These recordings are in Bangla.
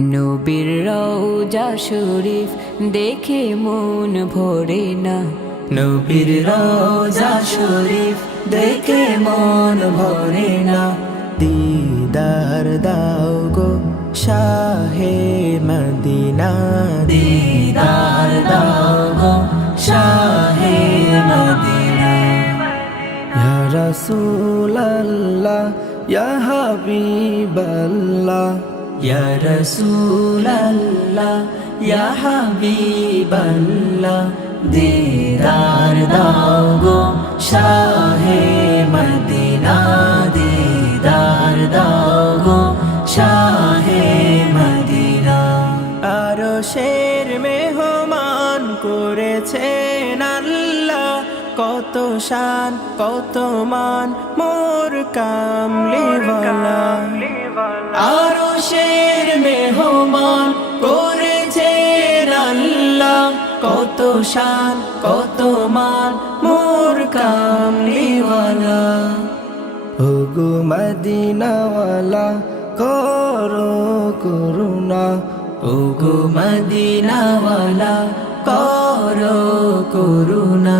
নবীর রওজা শরীফ দেখে মন ভরে না। নবীর রওজা শরীফ দেখে মন ভরে না। দিদার দাও গো শাহে মদিনা, দিদার দাও গো শাহে মদিনা। ইয়া রাসূলাল্লাহ ইয়া হাবিবাল্লাহ, ইয়া রাসূলাল্লাহ ইয়া হাবিবাল্লাহ। দিদার দাও গো শাহে মদিনা, দিদার দাও গো শাহে মদিনা। আরশের মেহমান করেছেন আল্লাহ, কত শান কত মান মোর কামলিওয়ালা। আরশের মেহমান করেছেন আল্লাহ, কত শান কত মান মোর কামলিওয়ালা। ওগো মদিনাওয়ালা করো করুণা, ওগো মদিনাওয়ালা করো করুণা।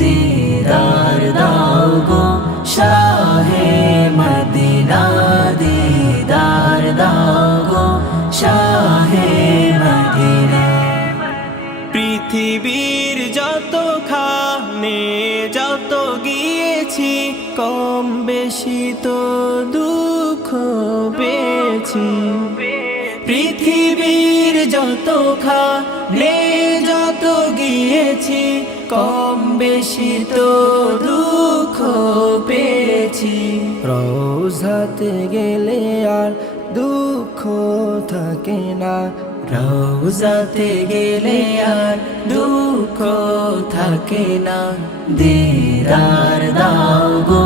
দিদার দাও গো শাহে মদিনা, দিদার দাও গো শাহে মদিনা। পৃথিবীর যত খানে যত গিয়েছি, কম বেশি তো দুঃখ পেয়েছি। পৃথিবীর যত খানে যত গিয়েছি, কম বেশি তো দুঃখ পেয়েছি। রওজাতে গেলে আর দুঃখ থাকে না, রওজাতে গেলে আর দুঃখ থাকে না। দিদার দাও গো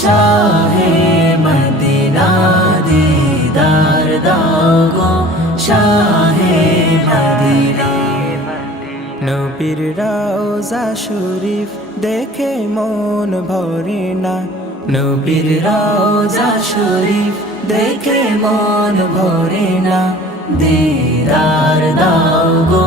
শাহে মদিনা, দিদার দাও গো শাহে মদিনা। নবীর রওজা শরীফ দেখে মন ভরে না, নবীর রওজা শরীফ দেখে মন ভরে না। দিদার দাও গো